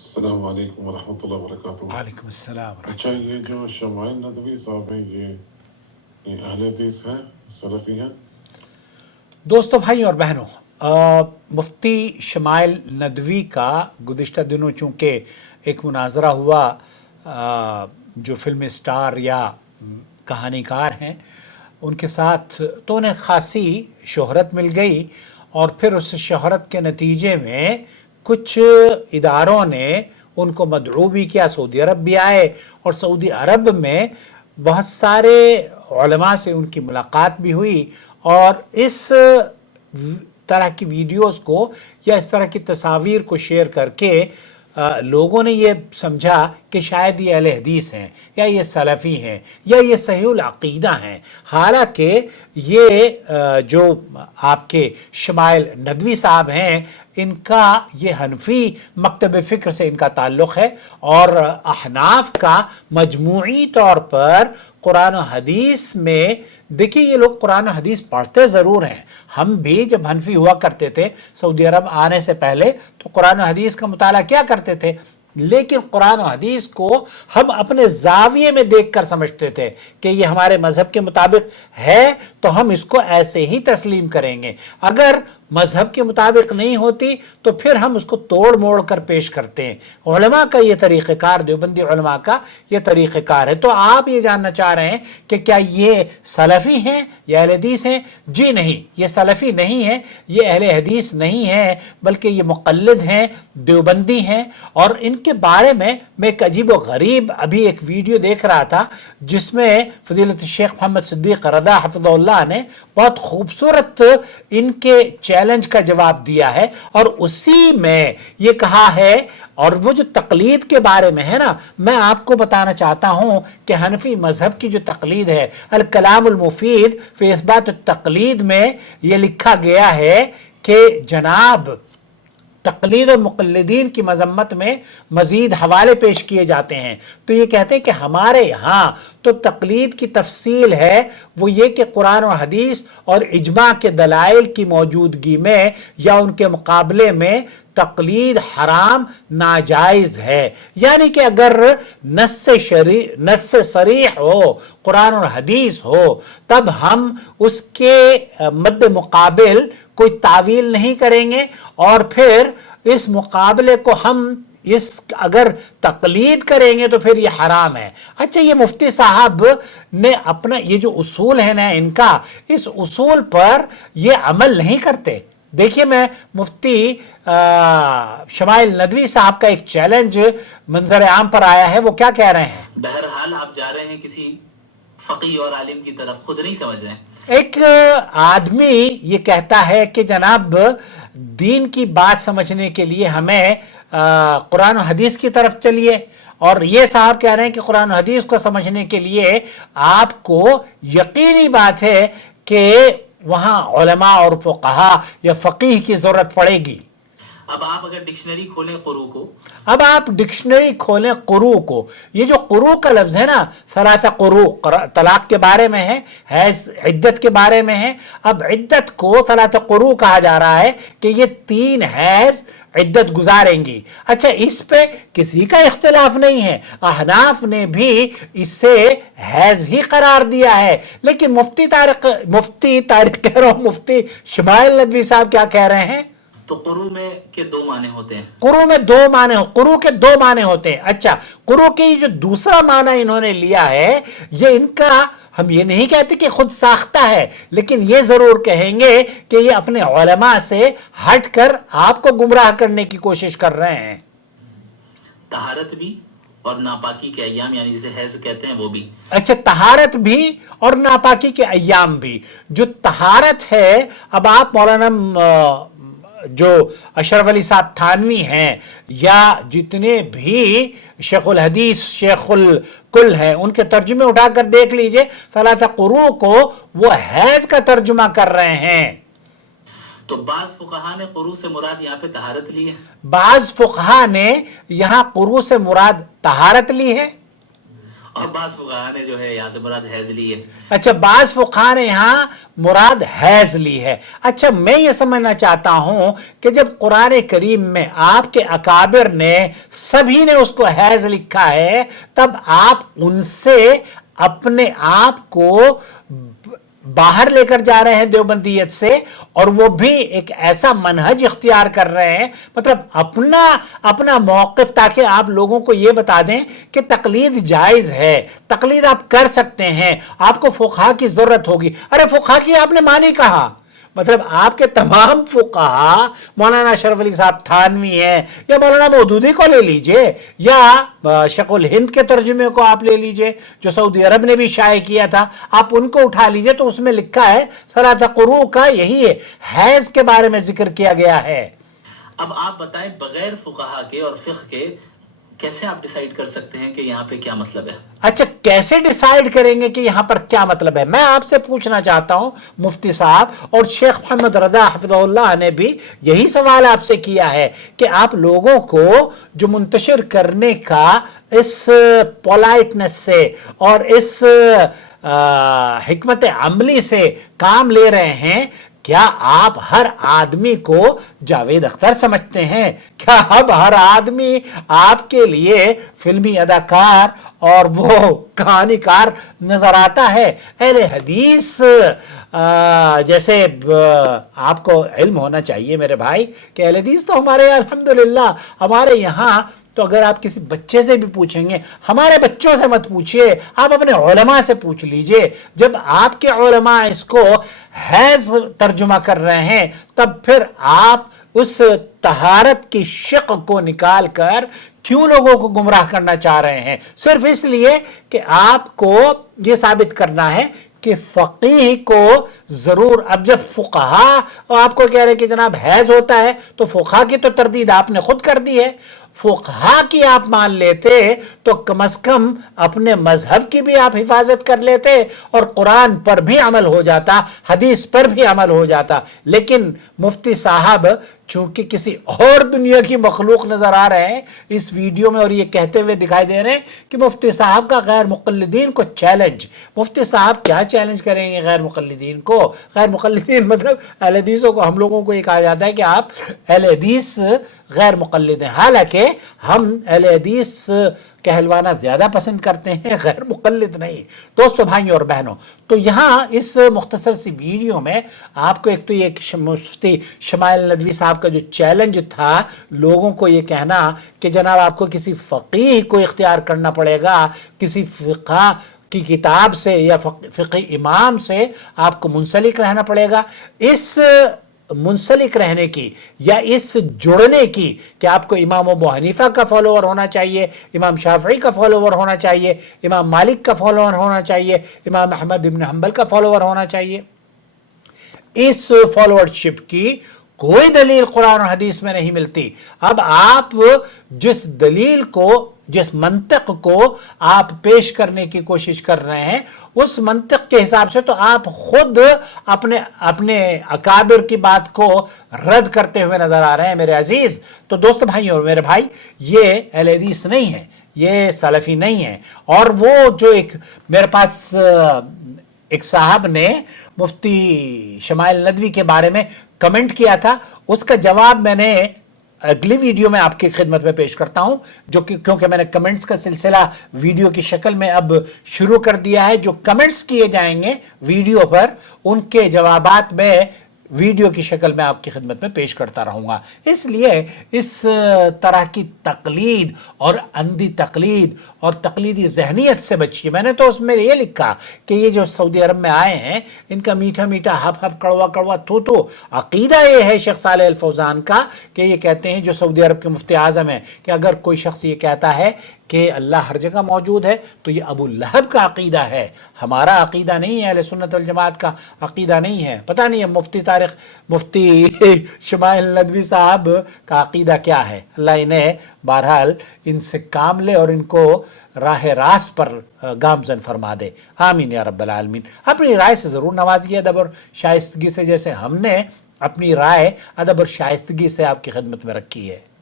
السلام علیکم ورحمۃ اللہ وبرکاتہ۔ وعلیکم السلام ورحمۃ اچھا، یہ جو شمائل ندوی صاحب ہیں، یہ اہل حدیث ہیں، سلفی ہیں؟ دوستوں، بھائی اور بہنوں، مفتی شمائل ندوی کا گزشتہ دنوں چونکہ ایک مناظرہ ہوا، جو فلم اسٹار یا کہانی کار ہیں ان کے ساتھ، تو انہیں خاصی شہرت مل گئی، اور پھر اس شہرت کے نتیجے میں کچھ اداروں نے ان کو مدعو بھی کیا، سعودی عرب بھی آئے، اور سعودی عرب میں بہت سارے علماء سے ان کی ملاقات بھی ہوئی، اور اس طرح کی ویڈیوز کو یا اس طرح کی تصاویر کو شیئر کر کے لوگوں نے یہ سمجھا کہ شاید یہ اہل حدیث ہیں، یا یہ سلفی ہیں، یا یہ صحیح العقیدہ ہیں۔ حالانکہ یہ جو آپ کے شمائل ندوی صاحب ہیں، ان کا یہ حنفی مکتب فکر سے ان کا تعلق ہے، اور احناف کا مجموعی طور پر قرآن و حدیث میں، دیکھیے یہ لوگ قرآن و حدیث پڑھتے ضرور ہیں، ہم بھی جب حنفی ہوا کرتے تھے سعودی عرب آنے سے پہلے تو قرآن و حدیث کا مطالعہ کیا کرتے تھے، لیکن قرآن و حدیث کو ہم اپنے زاویے میں دیکھ کر سمجھتے تھے کہ یہ ہمارے مذہب کے مطابق ہے تو ہم اس کو ایسے ہی تسلیم کریں گے، اگر مذہب کے مطابق نہیں ہوتی تو پھر ہم اس کو توڑ موڑ کر پیش کرتے ہیں۔ علماء کا یہ طریقہ کار، دیوبندی علماء کا یہ طریقہ کار ہے۔ تو آپ یہ جاننا چاہ رہے ہیں کہ کیا یہ سلفی ہیں یا اہل حدیث ہیں؟ جی نہیں، یہ سلفی نہیں ہے، یہ اہل حدیث نہیں ہے، بلکہ یہ مقلد ہیں، دیوبندی ہیں، اور ان کے بارے میں ایک عجیب و غریب ابھی ایک ویڈیو دیکھ رہا تھا جس میں فضیلت الشیخ محمد صدیق رضا حفظہ اللہ نے بہت خوبصورت ان کے چیلنج کا جواب دیا ہے، اور اسی میں یہ کہا ہے، اور وہ جو تقلید کے بارے میں ہے نا، میں آپ کو بتانا چاہتا ہوں کہ حنفی مذہب کی جو تقلید ہے، الکلام المفید فی اثبات التقلید میں یہ لکھا گیا ہے کہ جناب تقلید اور مقلدین کی مذمت میں مزید حوالے پیش کیے جاتے ہیں، تو یہ کہتے ہیں کہ ہمارے یہاں تو تقلید کی تفصیل ہے وہ یہ کہ قرآن و حدیث اور اجماع کے دلائل کی موجودگی میں یا ان کے مقابلے میں تقلید حرام ناجائز ہے، یعنی کہ اگر نص صریح ہو، قرآن اور حدیث ہو، تب ہم اس کے مد مقابل کوئی تعویل نہیں کریں گے، اور پھر اس مقابلے کو ہم اگر تقلید کریں گے تو پھر یہ حرام ہے۔ اچھا، یہ مفتی صاحب نے اپنا یہ جو اصول ہے نا ان کا، اس اصول پر یہ عمل نہیں کرتے۔ دیکھیے، میں مفتی شمائل ندوی صاحب کا ایک چیلنج منظر عام پر آیا ہے، وہ کیا کہہ رہے ہیں؟ بہرحال آپ جا رہے ہیں کسی فقی اور عالم کی طرف، خود نہیں سمجھ رہے ہیں۔ ایک آدمی یہ کہتا ہے کہ جناب دین کی بات سمجھنے کے لیے ہمیں قرآن و حدیث کی طرف چلیے، اور یہ صاحب کہہ رہے ہیں کہ قرآن و حدیث کو سمجھنے کے لیے آپ کو یقینی بات ہے کہ وہاں علماء اور فقہا یا فقیہ کی ضرورت پڑے گی۔ اب آپ اگر ڈکشنری کھولیں قروء کو، اب آپ ڈکشنری کھولیں قروء کو، یہ جو قروء کا لفظ ہے نا، ثلاثہ قروء، طلاق کے بارے میں ہے، حیض عدت کے بارے میں ہے۔ اب عدت کو ثلاثہ قروء کہا جا رہا ہے کہ یہ 3 حیض عدت گزاریں گی۔ اچھا، اس پہ کسی کا اختلاف نہیں ہے، احناف نے بھی اسے حیض ہی قرار دیا ہے، لیکن مفتی شمائل ندوی صاحب کیا کہہ رہے ہیں؟ تو قروء میں کے 2 معنی ہوتے ہیں۔ قروء میں 2 معنی، قروء کے 2 معنی ہوتے ہیں۔ اچھا، قروء کی جو دوسرا معنی انہوں نے لیا ہے، یہ ان کا، ہم یہ نہیں کہتے کہ خود ساختہ ہے، لیکن یہ ضرور کہیں گے کہ یہ اپنے علماء سے ہٹ کر آپ کو گمراہ کرنے کی کوشش کر رہے ہیں۔ طہارت بھی اور ناپاکی کے ایام، یعنی جسے حیض کہتے ہیں، وہ بھی۔ اچھا، طہارت بھی اور ناپاکی کے ایام بھی۔ جو طہارت ہے، اب آپ مولانا جو اشرف علی صاحب تھانوی ہیں یا جتنے بھی شیخ الحدیث شیخ الکل ہیں، ان کے ترجمے اٹھا کر دیکھ لیجئے، ثلاثہ قروء کو وہ حیض کا ترجمہ کر رہے ہیں۔ تو بعض فقہا نے قروء سے مراد یہاں پہ طہارت لی ہے، بعض فقہا نے یہاں قروء سے مراد طہارت لی ہے، اور بعض فقہا نے جو ہے یہاں سے مراد حیض لی ہے. اچھا بعض فقہا نے یہاں مراد حیض لی ہے. اچھا میں یہ سمجھنا چاہتا ہوں کہ جب قرآن کریم میں آپ کے اکابر نے سبھی نے اس کو حیض لکھا ہے تب آپ ان سے اپنے آپ کو باہر لے کر جا رہے ہیں دیوبندیت سے, اور وہ بھی ایک ایسا منہج اختیار کر رہے ہیں, مطلب اپنا موقف, تاکہ آپ لوگوں کو یہ بتا دیں کہ تقلید جائز ہے, تقلید آپ کر سکتے ہیں, آپ کو فقہا کی ضرورت ہوگی. ارے فقہا کی آپ نے معنی کہا, مطلب آپ کے تمام فقہا مولانا اشرف علی صاحب تھانوی ہیں یا مولانا مودودی کو لے لیجئے یا شیخ الہند کے ترجمے کو آپ لے لیجئے جو سعودی عرب نے بھی شائع کیا تھا, آپ ان کو اٹھا لیجئے تو اس میں لکھا ہے ثلاث قروء کا یہی ہے, حیض کے بارے میں ذکر کیا گیا ہے. اب آپ بتائیں بغیر فقہا کے اور فقہ کے کیسے آپ ڈیسائیڈ کر سکتے ہیں کہ یہاں پہ کیا مطلب ہے؟ اچھا کیسے ڈیسائیڈ کریں گے کہ یہاں پر کیا مطلب ہے؟ میں آپ سے پوچھنا چاہتا ہوں, مفتی صاحب اور شیخ محمد رضا حفظہ اللہ نے بھی یہی سوال آپ سے کیا ہے کہ آپ لوگوں کو جو منتشر کرنے کا اس پولائٹنس سے اور اس حکمت عملی سے کام لے رہے ہیں, کیا آپ ہر آدمی کو جاوید اختر سمجھتے ہیں؟ کیا اب ہر آدمی آپ کے لیے فلمی اداکار اور وہ کہانی کار نظر آتا ہے؟ اہل حدیث جیسے آپ کو علم ہونا چاہیے میرے بھائی کہ اہل حدیث تو ہمارے الحمدللہ ہمارے یہاں تو اگر آپ کسی بچے سے بھی پوچھیں گے, ہمارے بچوں سے مت پوچھئے, آپ اپنے علماء سے پوچھ لیجئے. جب آپ کے علماء اس کو حیض ترجمہ کر رہے ہیں تب پھر آپ اس طہارت کی شق کو نکال کر کیوں لوگوں کو گمراہ کرنا چاہ رہے ہیں؟ صرف اس لیے کہ آپ کو یہ ثابت کرنا ہے کہ فقیہ کو ضرور, اب جب فقہا آپ کو کہہ رہے کہ جناب حیض ہوتا ہے تو فقہا کی تو تردید آپ نے خود کر دی ہے. فقہا کی آپ مان لیتے تو کم از کم اپنے مذہب کی بھی آپ حفاظت کر لیتے اور قرآن پر بھی عمل ہو جاتا, حدیث پر بھی عمل ہو جاتا. لیکن مفتی صاحب چونکہ کسی اور دنیا کی مخلوق نظر آ رہے ہیں اس ویڈیو میں اور یہ کہتے ہوئے دکھائی دے رہے ہیں کہ مفتی صاحب کا غیر مقلدین کو چیلنج. مفتی صاحب کیا چیلنج کریں گے غیر مقلدین کو؟ غیر مقلدین مطلب اہل حدیثوں کو, ہم لوگوں کو یہ کہا جاتا ہے کہ آپ اہل حدیث غیر مقلد ہیں, حالانکہ ہم اہل حدیث کہلوانا زیادہ پسند کرتے ہیں, غیر مقلد نہیں. دوستو بھائیوں اور بہنوں, تو یہاں اس مختصر سی ویڈیو میں آپ کو ایک تو یہ مفتی شمائل ندوی صاحب کا جو چیلنج تھا لوگوں کو یہ کہنا کہ جناب آپ کو کسی فقیہ کو اختیار کرنا پڑے گا, کسی فقہ کی کتاب سے یا فقی امام سے آپ کو منسلک رہنا پڑے گا. اس منسلک رہنے کی یا اس جڑنے کی کہ آپ کو امام ابو حنیفہ کا فالوور ہونا چاہیے, امام شافعی کا فالوور ہونا چاہیے, امام مالک کا فالوور ہونا چاہیے, امام احمد بن حنبل کا فالوور ہونا چاہیے, اس فالوورشپ کی کوئی دلیل قرآن اور حدیث میں نہیں ملتی. اب آپ جس دلیل کو, جس منطق کو آپ پیش کرنے کی کوشش کر رہے ہیں اس منطق کے حساب سے تو آپ خود اپنے اکابر کی بات کو رد کرتے ہوئے نظر آ رہے ہیں میرے عزیز. تو دوست بھائیوں اور میرے بھائی, یہ اہل حدیث نہیں ہے, یہ سلفی نہیں ہے. اور وہ جو ایک میرے پاس ایک صاحب نے مفتی شمائل ندوی کے بارے میں کمنٹ کیا تھا, اس کا جواب میں نے اگلی ویڈیو میں آپ کی خدمت میں پیش کرتا ہوں, جو کہ کیونکہ میں نے کمنٹس کا سلسلہ ویڈیو کی شکل میں اب شروع کر دیا ہے. جو کمنٹس کیے جائیں گے ویڈیو پر ان کے جوابات میں ویڈیو کی شکل میں آپ کی خدمت میں پیش کرتا رہوں گا. اس لیے اس طرح کی تقلید اور اندھی تقلید اور تقلیدی ذہنیت سے بچیے. میں نے تو اس میں یہ لکھا کہ یہ جو سعودی عرب میں آئے ہیں ان کا میٹھا میٹھا ہپ ہپ کڑوا کڑوا تو عقیدہ یہ ہے شیخ صالح الفوزان کا کہ یہ کہتے ہیں جو سعودی عرب کے مفتی اعظم ہیں کہ اگر کوئی شخص یہ کہتا ہے کہ اللہ ہر جگہ موجود ہے تو یہ ابو لہب کا عقیدہ ہے, ہمارا عقیدہ نہیں ہے, اہل سنت والجماعت کا عقیدہ نہیں ہے. پتہ نہیں ہے مفتی شمائل ندوی صاحب کا عقیدہ کیا ہے. اللہ انہیں بہرحال ان سے کام لے اور ان کو راہ راست پر گامزن فرما دے. آمین یا رب العالمین. اپنی رائے سے ضرور نوازیے ادب اور شائستگی سے, جیسے ہم نے اپنی رائے ادب اور شائستگی سے آپ کی خدمت میں رکھی ہے.